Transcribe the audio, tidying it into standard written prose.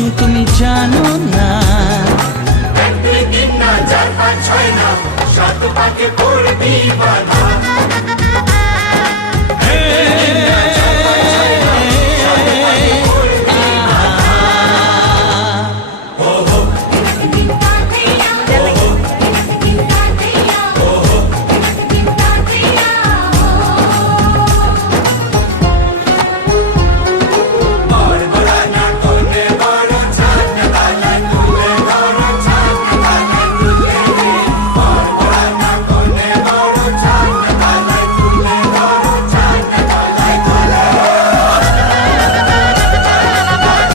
রং তুমি জানো না। 1 2 3 না 4 5 6 না 7 পাকে পড়বি বাধা।